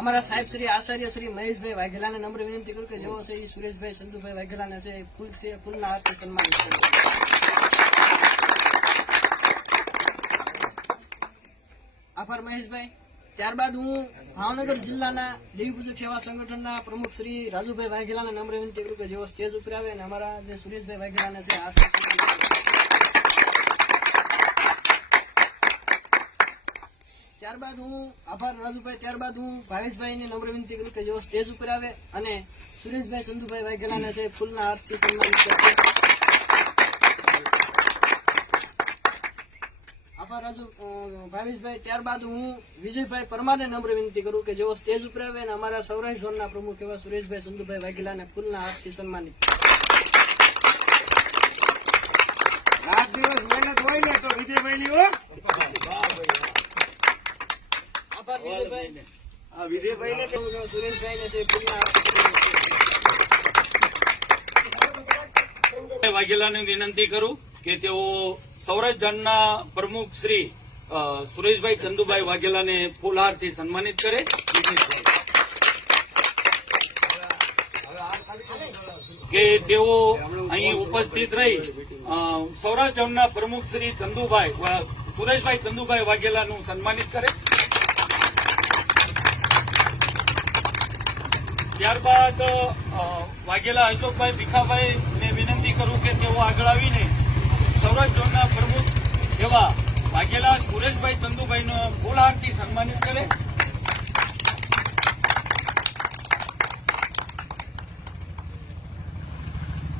અમારા સાહેબ શ્રી આચાર્ય શ્રી મહેશભાઈ વાઘેલાને નમ્ર વિનંતી કરું કે જેઓ છે એ સુરેશભાઈ ચંદુભાઈ વાઘેલાને છે ફૂલના હાથથી સન્માનિત કરે. આભાર મહેશભાઈ. ત્યારબાદ હું ભાવનગર જિલ્લાના દેવી પૂજક સેવા સંગઠનના પ્રમુખ શ્રી રાજુભાઈ વાઘેલાને નમ્ર વિનંતી કરું કે જેઓ સ્ટેજ ઉપર આવે અને અમારા જે સુરેશભાઈ વાઘેલાને છે હાથ. ત્યારબાદ હું આભાર રાજુભાઈ. ત્યારબાદ હું ભાવેશભાઈને નમ્ર વિનંતી કરું કે જેઓ સ્ટેજ ઉપર આવે અને સુરેશભાઈ ચંદુભાઈ વાઘેલાને છે ફૂલના હાથથી સન્માનિત કરશે. આભાર રાજુ ભાવેશભાઈ. ત્યારબાદ હું વિજયભાઈ પરમારને નમ્ર વિનંતી કરું કે જેઓ સ્ટેજ ઉપર આવે અને અમારા સૌરાષ્ટ્ર ઝોનના પ્રમુખ એવા સુરેશભાઈ ચંદુભાઈ વાઘેલાને ફૂલના હાથથી સન્માનિત. રાત દિવસ મહેનત હોય ને તો વિજયભાઈની હો. આભાર વિજયભાઈ. વિજયભાઈને સુરેશભાઈને છે ફૂલના હાથથી વાઘેલાને વિનંતી કરું કે તેઓ સૌરાષ્ટ્ર ઝોનના પ્રમુખ શ્રી સુરેશભાઈ ચંદુભાઈ વાઘેલાને ફૂલહારથી સન્માનિત કરે. કે તેઓ અહીં ઉપસ્થિત રહી સૌરાષ્ટ્ર ઝોનના પ્રમુખ શ્રી સુરેશભાઈ ચંદુભાઈ વાઘેલાનું સન્માનિત કરે. ત્યારબાદ વાઘેલા અશોકભાઈ ભીખાભાઈ ને વિનંતી કરું કે તેઓ આગળ આવીને સૌરાષ્ટ્ર ઝોનના પ્રમુખ એવા વાઘેલા સુરેશભાઈ ચંદુભાઈનો ફૂલહારથી સન્માનિત કરે.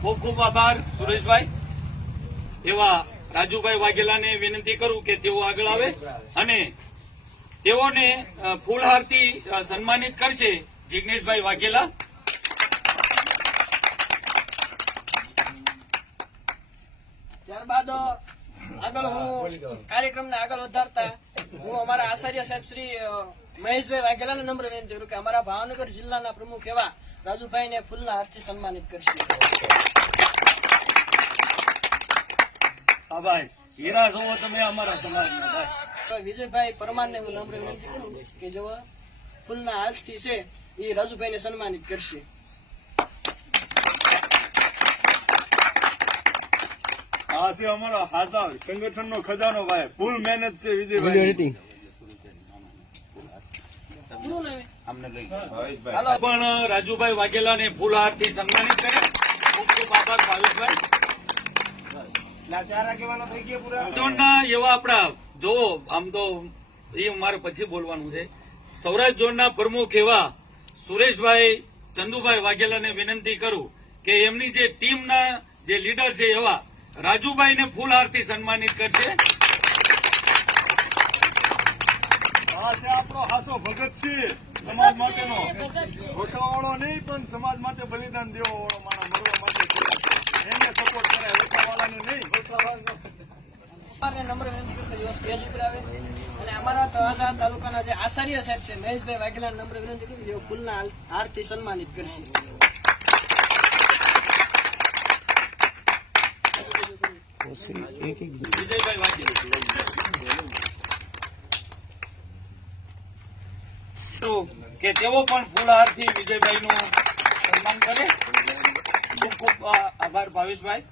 ખૂબ ખૂબ આભાર સુરેશભાઈ. એવા રાજુભાઈ વાઘેલાને વિનંતી કરું કે તેઓ આગળ આવે અને તેઓને ફૂલહારથી સન્માનિત કરશે જિગ્નેશભાઈ વાઘેલા. ત્યારબાદ આગળ હું કાર્યક્રમને આગળ વધારતા હું અમારા આચાર્ય સાહેબ શ્રી મહેશભાઈ વાઘેલાને નમ્ર વિનંતી કરું કે અમારા ભાવનગર જિલ્લાના પ્રમુખ એવા રાજુભાઈને ફૂલના હાથથી સન્માનિત કરશે. શાબાશ, હીરા છો તમે અમારા સમાજના. તો વિજયભાઈ પરમારને હું નમ્ર વિનંતી કરું કે જેઓ ફૂલના હાથથી છે એ રાજુભાઈને સન્માનિત કરશે. આ છે અમારો હાસા સંગઠનનો ખજાનો ભાઈ. ફૂલ મહેનત છે વિજયભાઈ. પણ રાજુભાઈ વાઘેલાને ફૂલહારથી સન્માનિત કરે. ખૂબ ખૂબ આભાર ભાવેશભાઈ. ઝોનના એવા આપણા જોવો આમ તો એ મારે પછી બોલવાનું છે. સૌરાષ્ટ્ર ઝોનના પ્રમુખ એવા સુરેશભાઈ ચંદુભાઈ વાઘેલાને વિનંતી કરું કે એમની જે ટીમના જે લીડર છે એવા રાજુભાઈને ફૂલહારથી સન્માનિત કરશે. આ છે આપણો હાસો ભગત છે સમાજ માટેનો. ગોઠવાવાળો નહીં પણ સમાજ માટે બલિદાન દેવા વાળો માણસ મરવા માટે એને સપોર્ટ કરે. ગોઠવાવાળાને નહીં, ગોઠવાવાળાને. નમ્ર વિનંતી કરું કે જેઓ સ્ટેજ ઉપર આવે અને અમારા તળાજા તાલુકાના જે આચાર્ય સાહેબ છે મહેશભાઈ વાઘેલા નમ્ર વિનંતી કરું જેઓ ફૂલના હારથી સન્માનિત કરશે. વિજયભાઈ વાઘેલા કે તેઓ પણ ફૂલહારથી વિજયભાઈનું સન્માન કરે. ખૂબ ખૂબ આભાર ભાવેશભાઈ.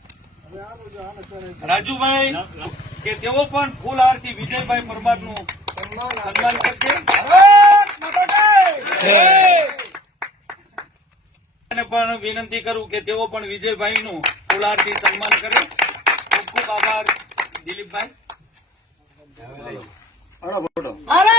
રાજુભાઈ કે તેઓ પણ ફૂલહારથી વિજયભાઈ પરમારનું સન્માન કરશે. અને પણ વિનંતી કરું કે તેઓ પણ વિજયભાઈનું ફૂલહારથી સન્માન કરે. ખૂબ ખૂબ આભાર દિલીપભાઈ. અરે